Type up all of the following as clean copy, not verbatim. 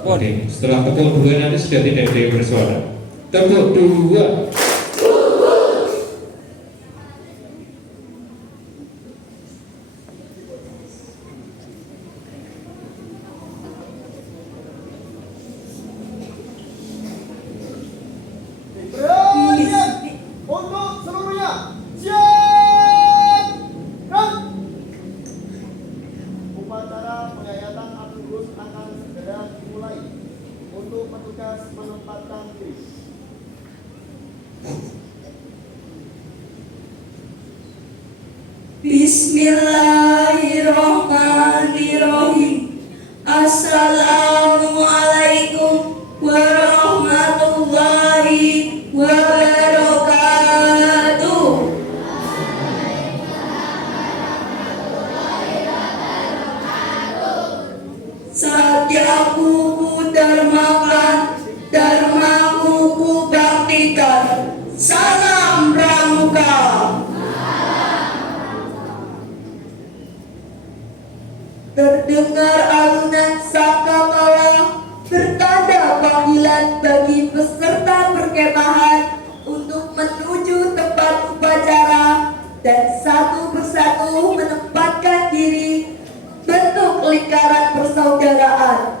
Oke, setelah tepuk 2 nanti sudah tidak ada yang bersuara. Tepuk 2. Untuk seluruhnya, siap! Upacara penghayatan Atribus akan segera dimulai. Untuk petugas menempatkan diri. Bismillahirrahmanirrahim. Assalamualaikum warahmatullahi wabarakatuh. Satyaku dharmakan, dharmaku kubaktikan. Salam Pramuka. Terdengar alunan sangkakala bertanda panggilan bagi peserta perkemahan untuk menuju tempat upacara dan satu persatu menempatkan diri bentuk lingkaran persaudaraan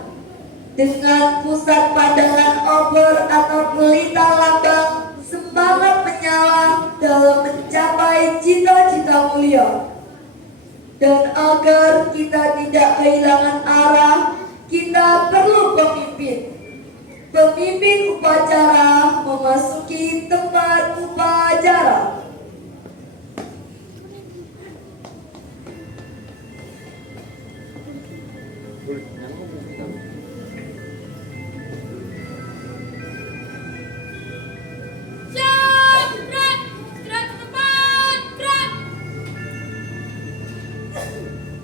dengan pusat pandangan obor atau pelita lambang semangat menyala dalam mencapai cita-cita mulia. Dan agar kita tidak kehilangan arah, kita perlu pemimpin. Pemimpin upacara memasuki tempat upacara.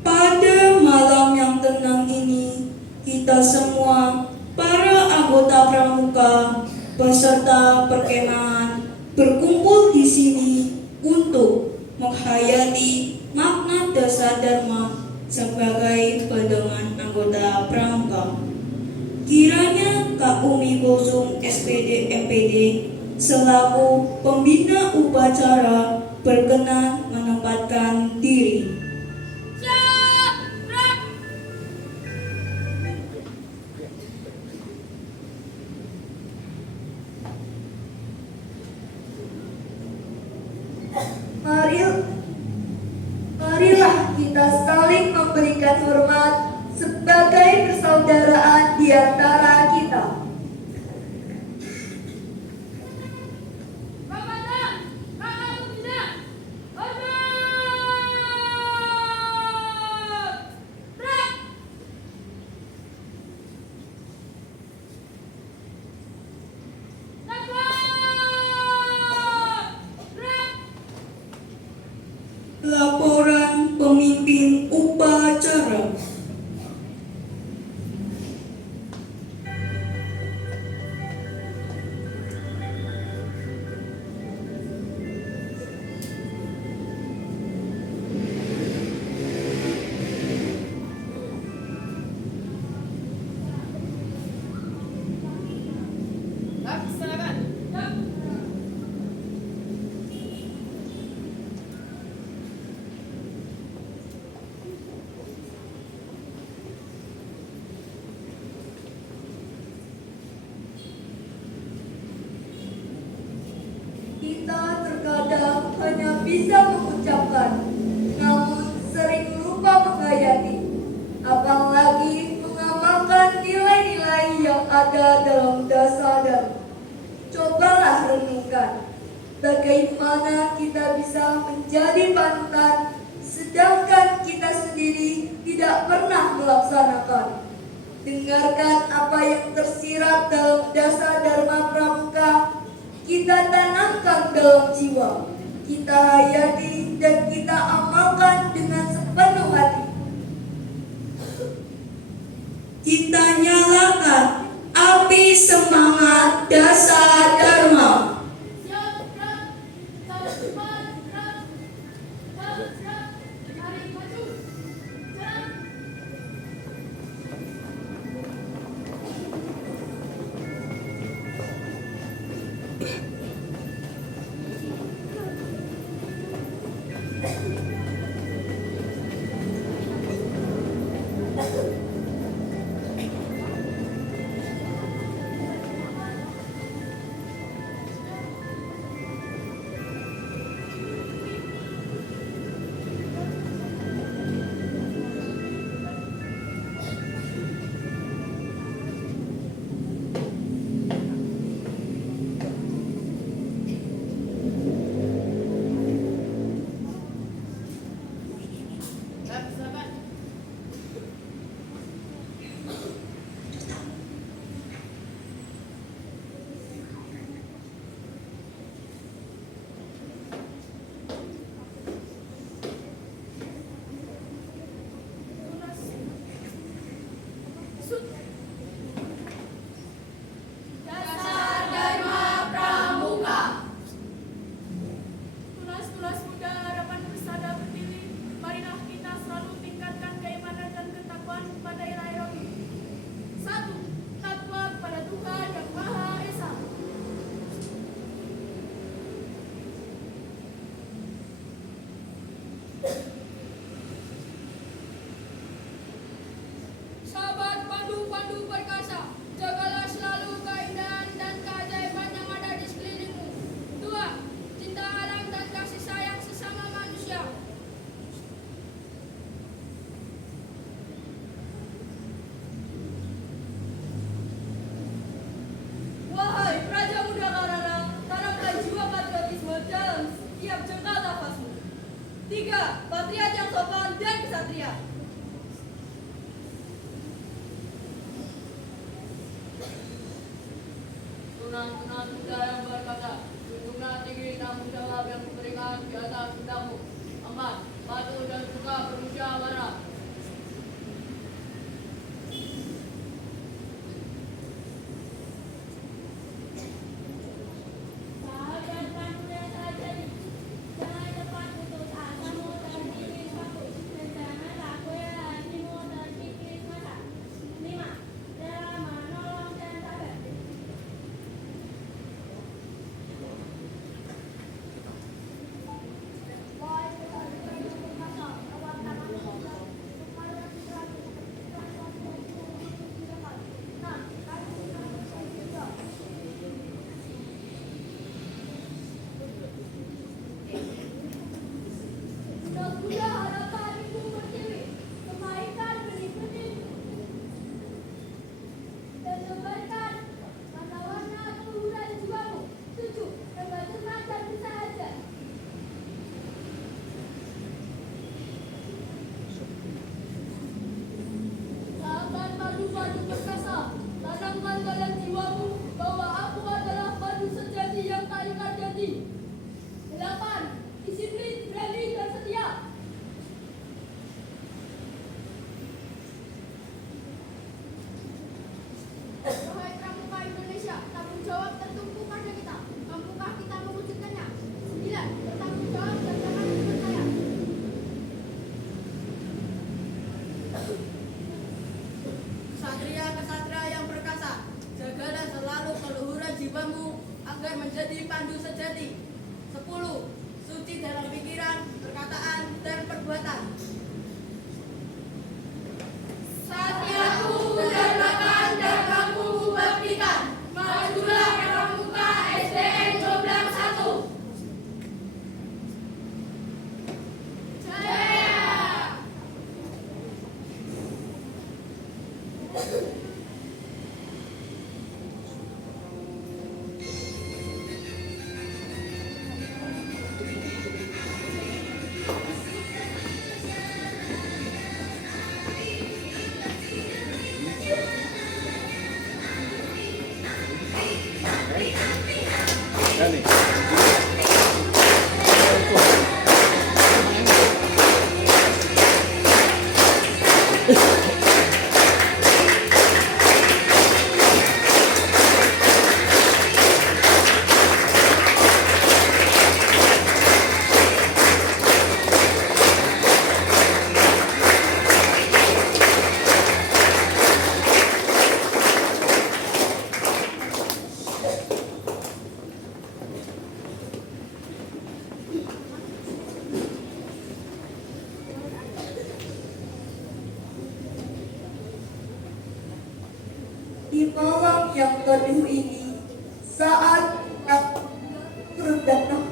Pada malam yang tenang ini, kita semua, para anggota pramuka, peserta perkemahan, berkumpul di sini untuk menghayati makna dasar dharma sebagai pedoman anggota pramuka. Kiranya Kak Umi Gosung SPD MPD selaku pembina upacara berkenan menempatkan diri. Marilah kita saling memberikan hormat sebagai persaudaraan di antara kita. Laporan pemimpin upacara. Kita terkadang hanya bisa mengucapkan, namun sering lupa menghayati, apalagi mengamalkan nilai-nilai yang ada dalam dasar dharma. Cobalah renungkan, bagaimana kita bisa menjadi panutan, sedangkan kita sendiri tidak pernah melaksanakan. Dengarkan apa yang tersirat dalam dasar dharma pramuka. Kita tanamkan dalam jiwa, kita hayati dan kita amalkan dengan sepenuh hati. Kita nyalakan api semangat dasar dharma. 3, patriot yang sopan dan kesatria. Tunan-tunan muda yang berkata, junjungan tinggi tanggung jawab yang diberikan di atas pundakmu. Amat, patuh dan suka bermusyawarah. Sahabat pandunya saja nih. Jangan cepat putus asamu terkikis waktu, dan janganlah goyah hatimu terkikis masa. 5. Dalam menolong dan sabar. Sebuah harapan ibu pertiwi, kebaikan benih-benih, dan sebarkan warna-warna keluhuran jiwamu. 7. Hebat semangat dan bersahaja. Sahabat padu-padu perkasa, tanamkan dalam jiwamu bahwa aku adalah padu sejati yang tak ingkar janji. 8. Disiplin, berani, dan setia. Wahai pramuka Indonesia, tanggung jawab tertumpu pada kita. Mampukah kita mewujudkannya? 9. Bertanggung jawab dan jangan dipercaya. Kesatria-kesatria yang perkasa, jagalah selalu keluhuran jiwamu agar menjadi pandu sejati. 10. Suci dalam pikiran, perkataan, dan perbuatan. Satiaku dan makan dan mampu baktikan. Majulah pramuka SDN Jomblang 1. Jaya! Di malam yang teduh ini, saat datang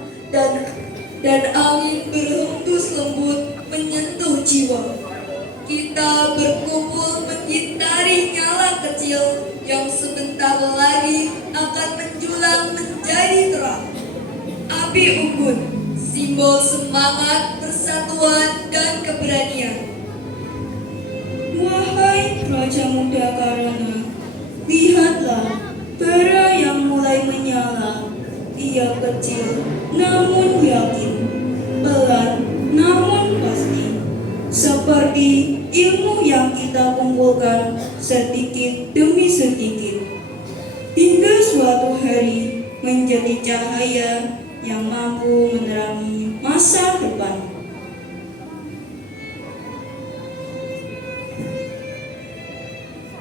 dan angin berhembus lembut menyentuh jiwa, kita berkumpul mengitari nyala kecil yang sebentar lagi akan menjulang menjadi terang. Api unggun, simbol semangat persatuan dan keberanian. Wahai Raja Muda Karana, lihatlah bara yang mulai menyala. Ia kecil namun yakin, pelan namun pasti. Seperti ilmu yang kita kumpulkan sedikit demi sedikit, hingga suatu hari menjadi cahaya yang mampu menerangi masa depan.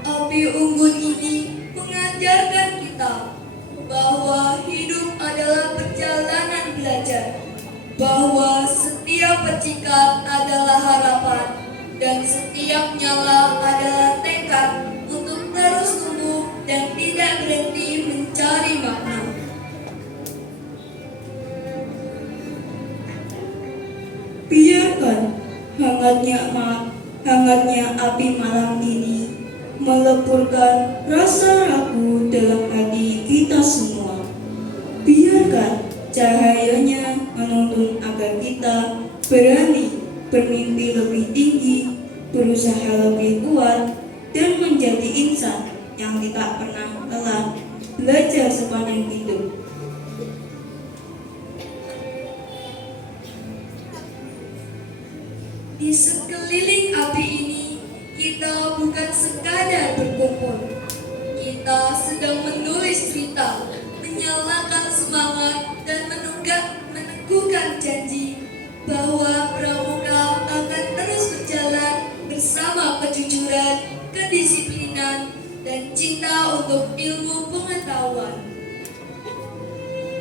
Api unggun ini mengajarkan kita bahwa hidup adalah perjalanan belajar, bahwa setiap percikan adalah harapan, dan setiap nyala adalah tekad untuk terus tumbuh dan tidak berhenti mencari makna. Biarkan hangatnya api malam ini melepurkan rasa ragu dalam hati kita semua. Biarkan cahayanya menuntun agar kita berani, bermimpi lebih tinggi, berusaha lebih kuat, dan menjadi insan yang tidak pernah lelah, belajar sepanjang hidup. Di sekeliling api ini, kita bukan sekadar berkumpul. Kita sedang menulis cerita, menyalakan semangat, dan meneguhkan janji bahwa Pramuka akan terus berjalan bersama kejujuran, kedisiplinan, dan cinta untuk ilmu pengetahuan.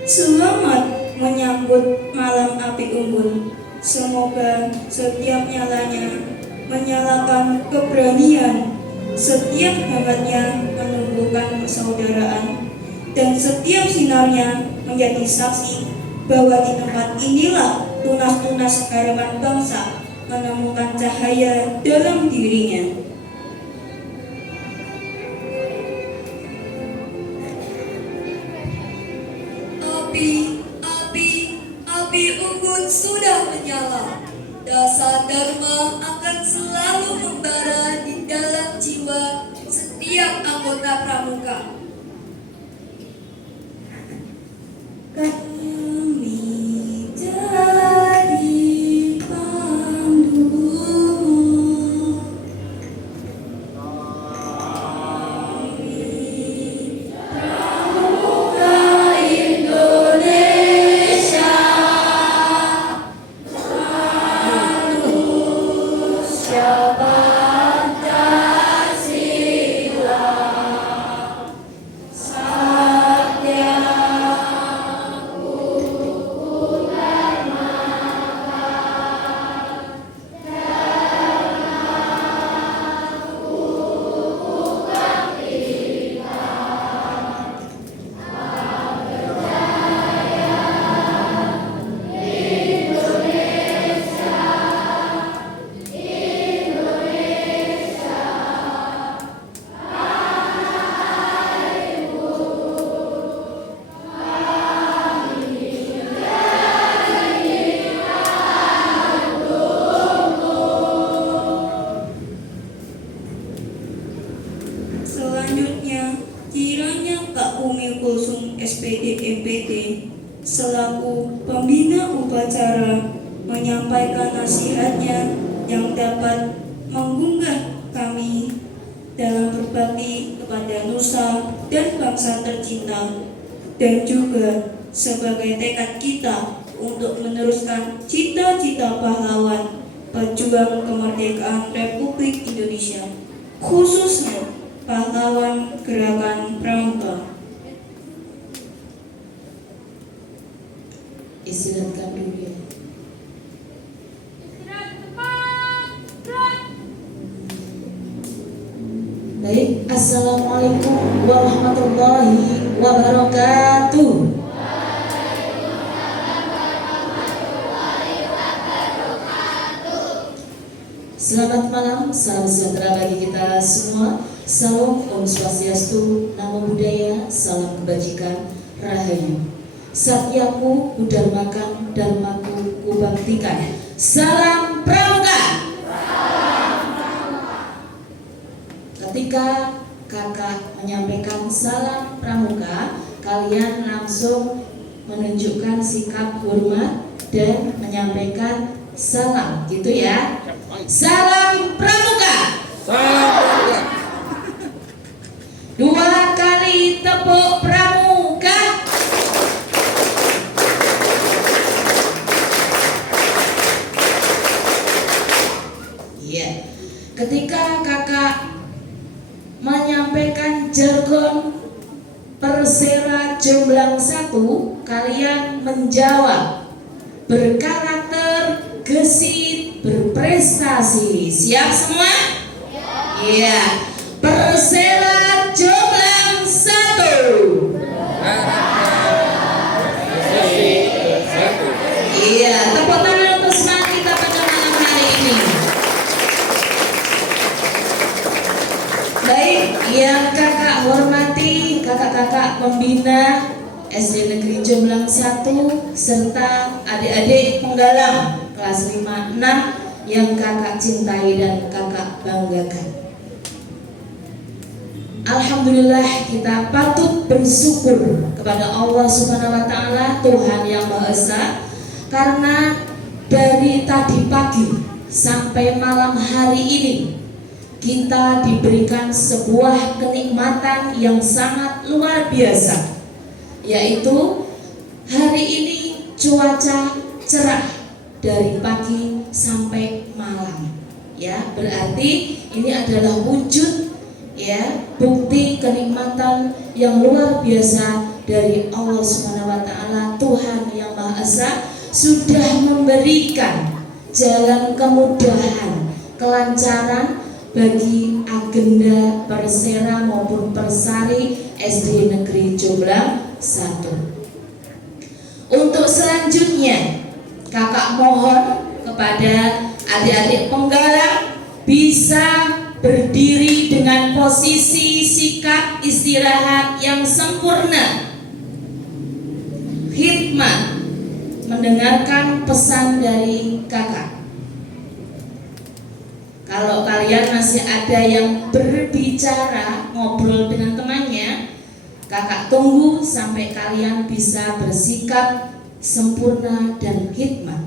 Selamat menyambut malam api unggun. Semoga setiap nyalanya menyalakan keberanian, setiap hangatnya menumbuhkan persaudaraan, dan setiap sinarnya menjadi saksi bahwa di tempat inilah tunas-tunas harapan bangsa menemukan cahaya dalam dirinya. Api unggun sudah menyala. Dasar Dharma akan selalu membara di dalam jiwa setiap anggota Pramuka. Kami jadi pandumu. Selanjutnya, kiranya Kak Umi Kulsum SPD MPD selaku pembina upacara menyampaikan nasihatnya yang dapat menggugah kami dalam berbakti kepada nusa dan bangsa tercinta, dan juga sebagai tekad kita untuk meneruskan cita-cita pahlawan pejuang kemerdekaan Republik Indonesia, khususnya pahlawan gerakan Pramuka. Istirahatkan dulu ya. Istirahat tepat. Gerak. Baik, Assalamualaikum warahmatullahi wabarakatuh. Selamat malam, salam sejahtera bagi kita semua. Salam Om Swastiastu, Namo Buddhaya, salam kebajikan, Rahayu. Satyaku kudarmakan, dharmaku kubaktikan. Salam Pramuka. Ketika kakak menyampaikan salam Pramuka, kalian langsung menunjukkan sikap hormat dan menyampaikan salam, gitu ya. Salam Pramuka. Dua kali tepuk Pramuka. Iya. Ketika kakak menyampaikan jargon Persera Jomblang 1, kalian menjawab berkarakter, gesit, berprestasi. Siap semua? Iya. Persela Jomblang 1. Iya, tepuk tangan untuk semangat kita pada malam hari ini. Baik, yang kakak hormati kakak-kakak pembina SD Negeri Jomblang 1 serta adik-adik penggalang kelas 5, 6 yang kakak cintai dan kakak banggakan. Alhamdulillah, kita patut bersyukur kepada Allah Subhanahu wa taala, Tuhan yang Maha Esa, karena dari tadi pagi sampai malam hari ini kita diberikan sebuah kenikmatan yang sangat luar biasa, yaitu hari ini cuaca cerah dari pagi sampai malam. Ya, berarti ini adalah wujud, ya, bukti kenikmatan yang luar biasa dari Allah Subhanahu wa taala, Tuhan yang Maha Esa, sudah memberikan jalan kemudahan, kelancaran bagi agenda Persera maupun Persari SD Negeri Jomblang 1. Untuk selanjutnya, kakak mohon kepada adik-adik penggalang bisa berdiri dengan posisi sikap istirahat yang sempurna, khidmat, mendengarkan pesan dari kakak. Kalau kalian masih ada yang berbicara, ngobrol dengan temannya, kakak tunggu sampai kalian bisa bersikap sempurna dan khidmat.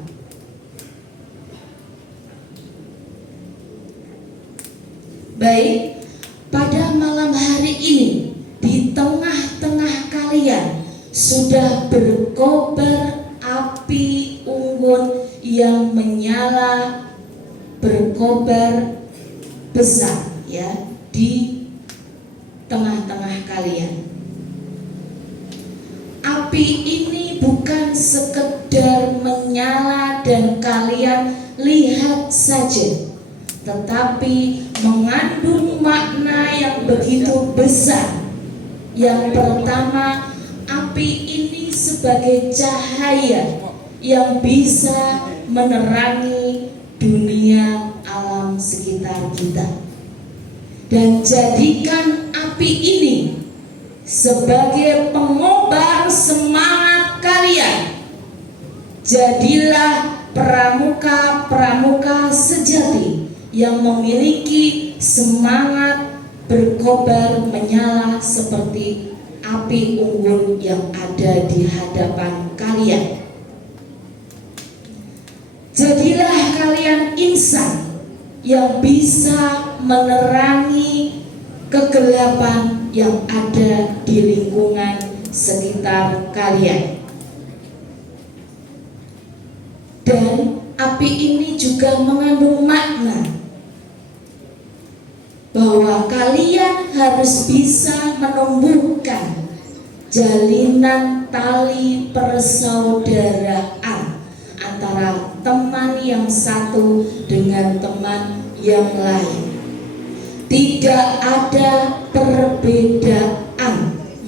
Baik, pada malam hari ini di tengah-tengah kalian sudah berkobar api unggun yang menyala, berkobar besar, ya, di tengah-tengah kalian. Api ini bukan sekedar menyala dan kalian lihat saja, tetapi mengandung makna yang begitu besar. Yang pertama, api ini sebagai cahaya yang bisa menerangi dunia alam sekitar kita. Dan jadikan api ini sebagai pengobar semangat kalian. Jadilah pramuka-pramuka sejati yang memiliki semangat berkobar menyala seperti api unggun yang ada di hadapan kalian. Jadilah kalian insan yang bisa menerangi kegelapan yang ada di lingkungan sekitar kalian. Dan api ini juga mengandung makna bahwa kalian harus bisa menumbuhkan jalinan tali persaudaraan antara teman yang satu dengan teman yang lain. Tidak ada perbedaan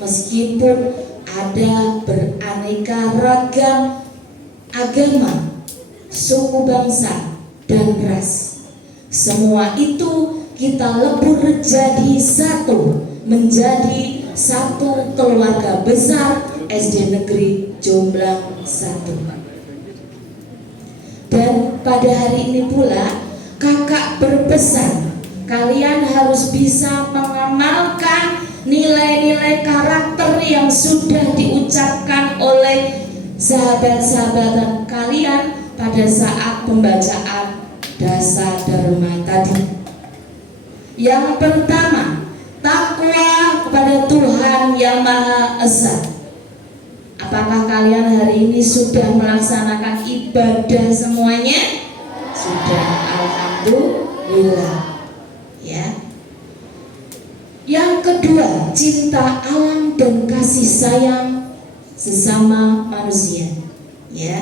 meskipun ada beraneka ragam agama, suku bangsa, dan ras. Semua itu kita lebur jadi satu, menjadi satu keluarga besar SD Negeri Jomblang 1. Dan pada hari ini pula kakak berpesan, kalian harus bisa mengamalkan nilai-nilai karakter yang sudah diucapkan oleh sahabat-sahabat kalian pada saat pembacaan Dasa Dharma tadi. Yang pertama, takwa kepada Tuhan Yang Maha Esa. Apakah kalian hari ini sudah melaksanakan ibadah semuanya? Sudah, alhamdulillah. Ya. Yang kedua, cinta alam dan kasih sayang sesama manusia. Ya.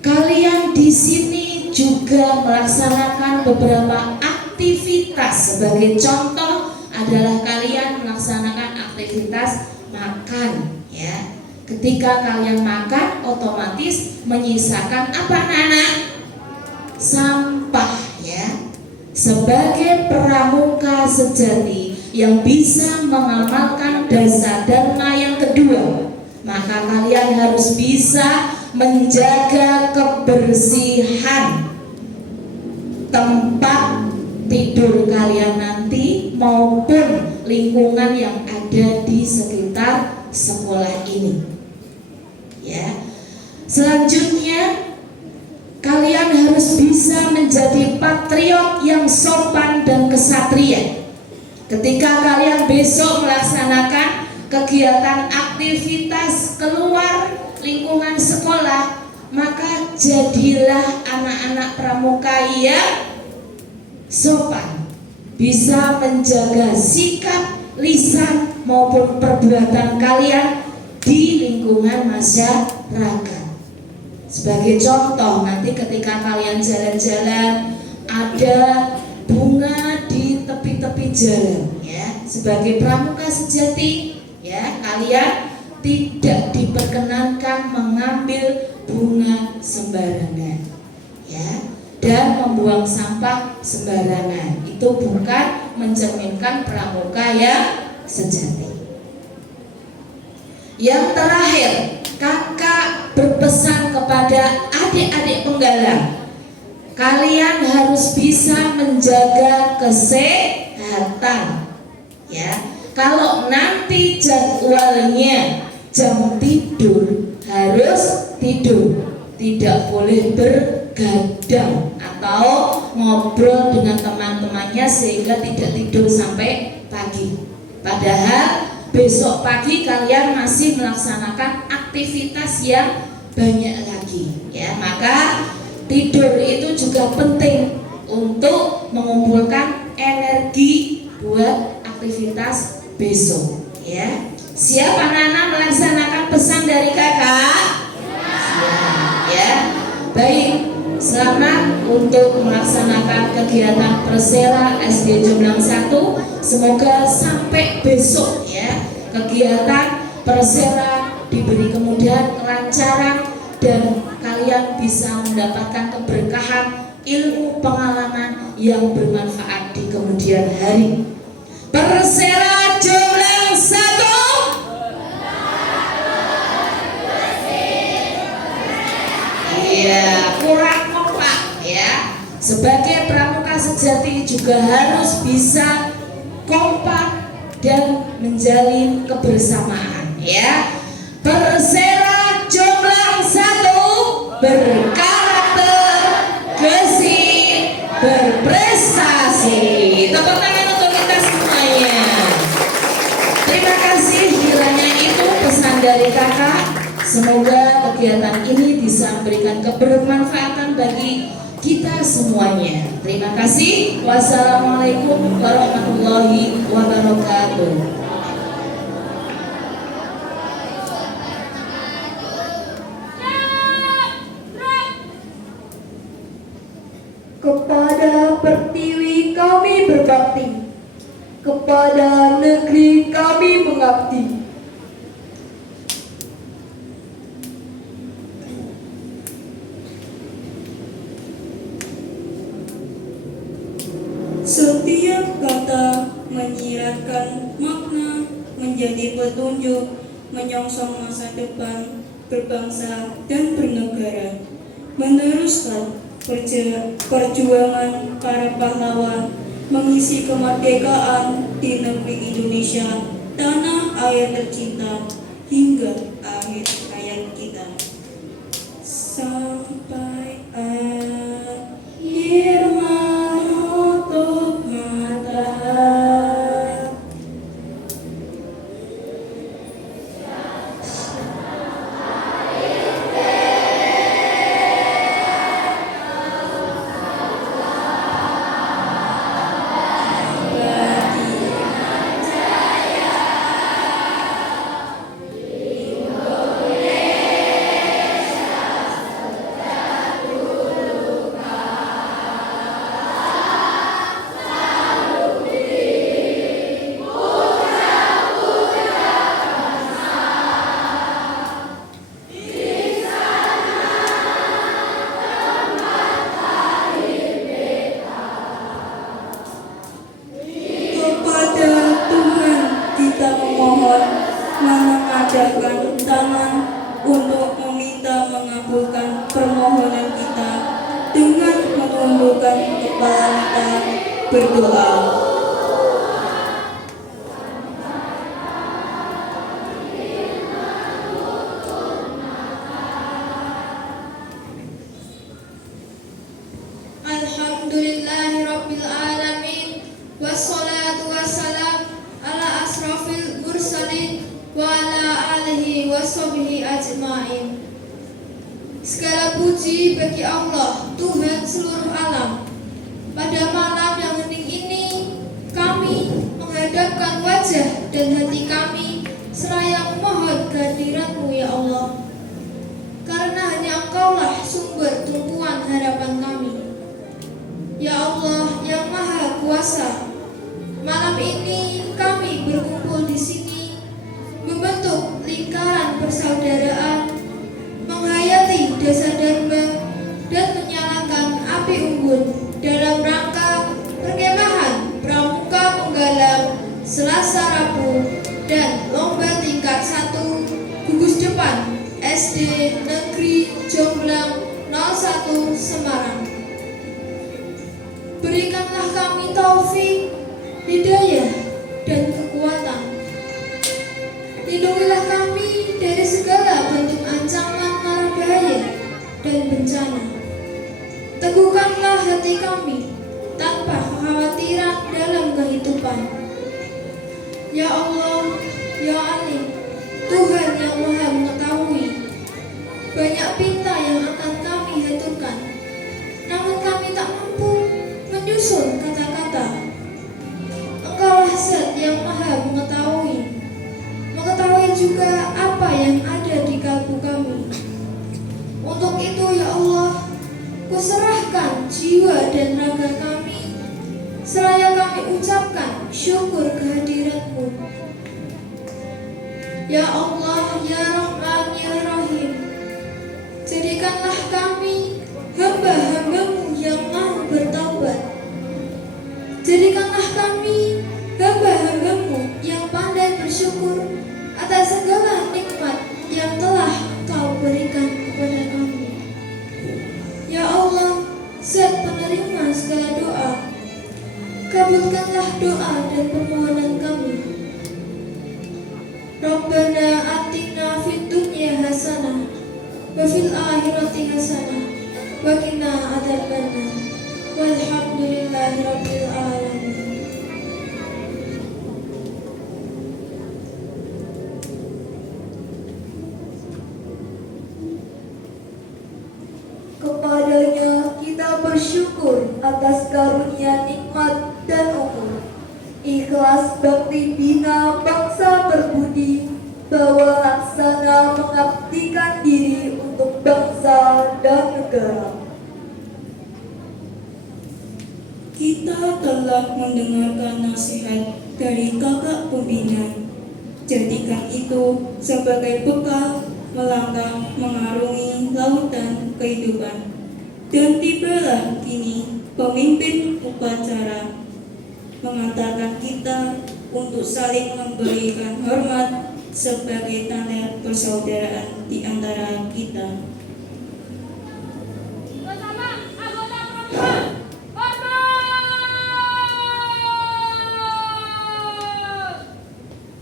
Kalian di sini juga melaksanakan beberapa aktivitas. Sebagai contoh adalah kalian melaksanakan aktivitas makan. Ya. Ketika kalian makan, otomatis menyisakan apa, anak-anak? Sampah, ya. Sebagai pramuka sejati yang bisa mengamalkan dasa dharma yang kedua, maka kalian harus bisa menjaga kebersihan tempat tidur kalian nanti maupun lingkungan yang ada di sekitar sekolah ini. Ya. Selanjutnya, kalian harus bisa menjadi patriot yang sopan dan kesatria. Ketika kalian besok melaksanakan kegiatan aktivitas keluar lingkungan sekolah, maka jadilah anak-anak pramuka yang sopan, bisa menjaga sikap, lisan maupun perbuatan kalian di lingkungan masyarakat. Sebagai contoh, nanti ketika kalian jalan-jalan ada bunga di tepi-tepi jalan, ya, sebagai pramuka sejati, ya, kalian tidak diperkenankan mengambil bunga sembarangan, ya, dan membuang sampah sembarangan. Itu bukan mencerminkan pramuka yang sejati. Yang terakhir, kakak berpesan kepada adik-adik penggalang, kalian harus bisa menjaga kesehatan. Ya, kalau nanti jadwalnya jam tidur harus tidur, tidak boleh bergadang atau ngobrol dengan teman-temannya sehingga tidak tidur sampai pagi. Padahal besok pagi kalian masih melaksanakan aktivitas yang banyak lagi, ya. Maka tidur itu juga penting untuk mengumpulkan energi buat aktivitas besok, ya. Siap anak-anak melaksanakan pesan dari kakak? Siap, ya. Baik, selamat untuk melaksanakan kegiatan Persela SD Jomblang 1. Semoga sampai besok, ya, kegiatan Persela diberi kemudahan, kelancaran, dan kalian bisa mendapatkan keberkahan, ilmu, pengalaman yang bermanfaat di kemudian hari. Persela Jomblang 1. Iya, kurang kompak, ya. Sebagai pramuka sejati juga harus bisa kompak dan menjalin kebersamaan, ya. Persela Jomblang 1 berkarakter, gesit, berprestasi. Tepuk tangan untuk kita semuanya. Terima kasih, kiranya itu pesan dari kakak. Semoga kegiatan ini bisa memberikan kebermanfaatan bagi kita semuanya. Terima kasih. Wassalamualaikum warahmatullahi wabarakatuh. Kepada Pertiwi kami berbakti, kepada negeri kami mengabdi. Setiap kata menyiratkan makna, menjadi petunjuk, menyongsong masa depan berbangsa dan bernegara, meneruskan perjuangan para pahlawan, mengisi kemerdekaan di negeri Indonesia, tanah air tercinta, hingga akhir hayat kita. Sampai akhir menutup mata. Mengadakan tangan untuk meminta mengampuni berdoa. Alhamdulillahirabbil alamin wassalatu wassalam ala asrafil mursalin wa ala alihi washabihi ajmain. Segala puji bagi Allah, Tuhan seluruh alam. Pada malam yang hening ini, kami menghadapkan wajah dan hati kami seraya memohon kehadirat-Mu ya Allah. Karena hanya Engkaulah sumber tumpuan harapan kami. Ya Allah yang Maha Kuasa, malam ini kami berkumpul di sini membentuk lingkaran persaudaraan, menghayati dasa dharma dan menyalakan api unggun dalam rangka perkemahan Pramuka Penggalang Selasa Rabu dan lomba tingkat 1 gugus depan SD Negeri Jomblang 01 Semarang. Berikanlah kami taufik, hidayah, dan kekuatan. Lindungilah kami dari segala bentuk ancaman mara bahaya dan bencana. Teguhkanlah hati kami tanpa kekhawatiran dalam kehidupan. Ya Allah, Ya Alim, Tuhan yang Maha Mengetahui, banyak pinta yang akan kami haturkan, namun kami tak mampu menyusun kata-kata. Engkaulah Zat yang Maha Mengetahui juga apa yang ada di kalbu kami. Untuk itu ya Allah, kuserahkan jiwa dan raga kami, seraya kami ucapkan syukur kehadirat-Mu. Ya Allah, Ya Rahman, Ya Rahim, jadikanlah kami hamba-hamba-Mu yang mau bertaubat. Jadikanlah kami hamba-hamba-Mu yang pandai bersyukur atas segala nikmat yang telah Engkau berikan kepada kami. Ya Allah, Zat penerima segala doa, kabulkanlah doa dan permohonan kami. Rabbana atina fid dunya hasanah wa fil akhirati hasanah wa qina adzabannar. Walhamdulillahirabbil alamin. Kepadanya kita bersyukur atas karunia nikmat dan umur, ikhlas bakti bina bangsa berbudi, bahwa laksana mengabdikan diri untuk bangsa dan negara. Kita telah mendengarkan nasihat dari kakak pembina. Jadikan itu sebagai bekal melangkah mengarungi lautan kehidupan. Dan tibalah kini pemimpin upacara mengantarkan kita untuk saling memberikan hormat sebagai tanda persaudaraan di antara kita. Bersama anggota Pramuka, hormat!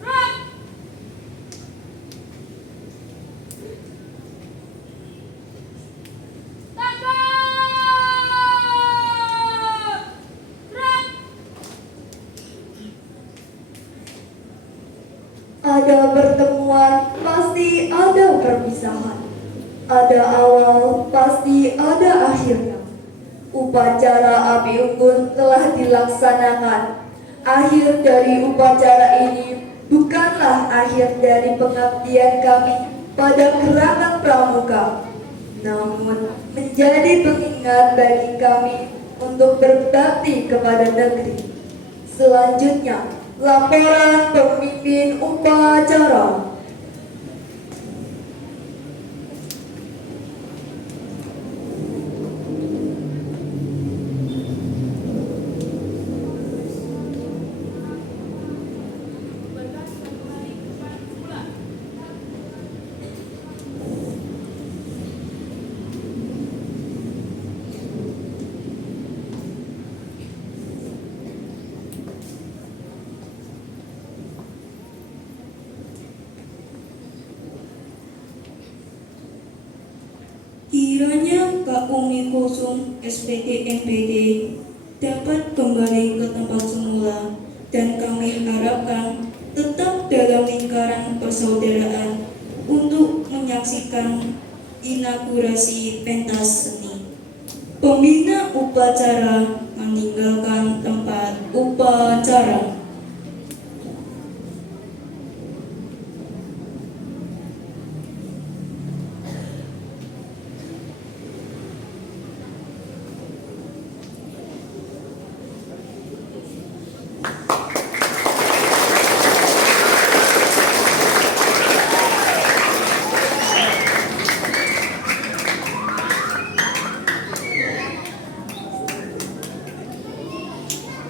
Rap! Tanggap! Rap! Ada pertemuan, pasti ada perpisahan. Ada awal, pasti ada akhirnya. Upacara api unggun telah dilaksanakan. Akhir dari upacara ini bukanlah akhir dari pengabdian kami pada gerakan Pramuka, namun menjadi pengingat bagi kami untuk berbakti kepada negeri. Selanjutnya, laporan pemimpin upacara. Kiranya Kak Umi Kusum SPD NPD dapat kembali ke tempat semula dan kami harapkan tetap dalam lingkaran persaudaraan untuk menyaksikan inaugurasi pentas seni. Pembina upacara meninggalkan tempat upacara.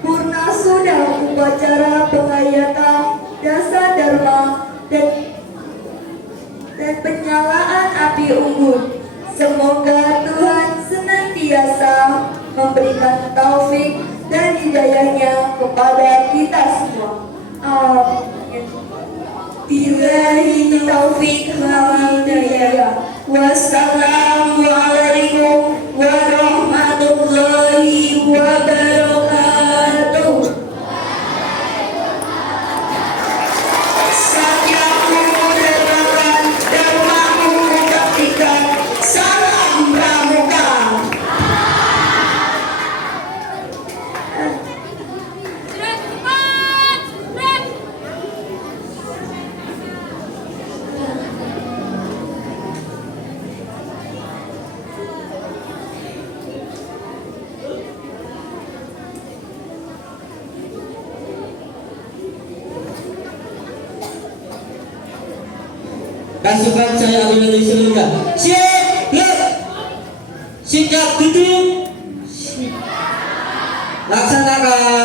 Purnasuda upacara penghayatan dasa dharma dan penyalaan api unggun. Semoga Tuhan senantiasa memberikan taufik dan hidayahnya kepada kita semua. Amin. Billahi taufik wal hidayah. Wassalamualaikum warahmatullahi wabarakatuh. Satyamu dermawan, dharmamu baktikan. Salam pramuka. Pasukan saya Abinadi Selingga. Siap, sikap duduk, laksanakan.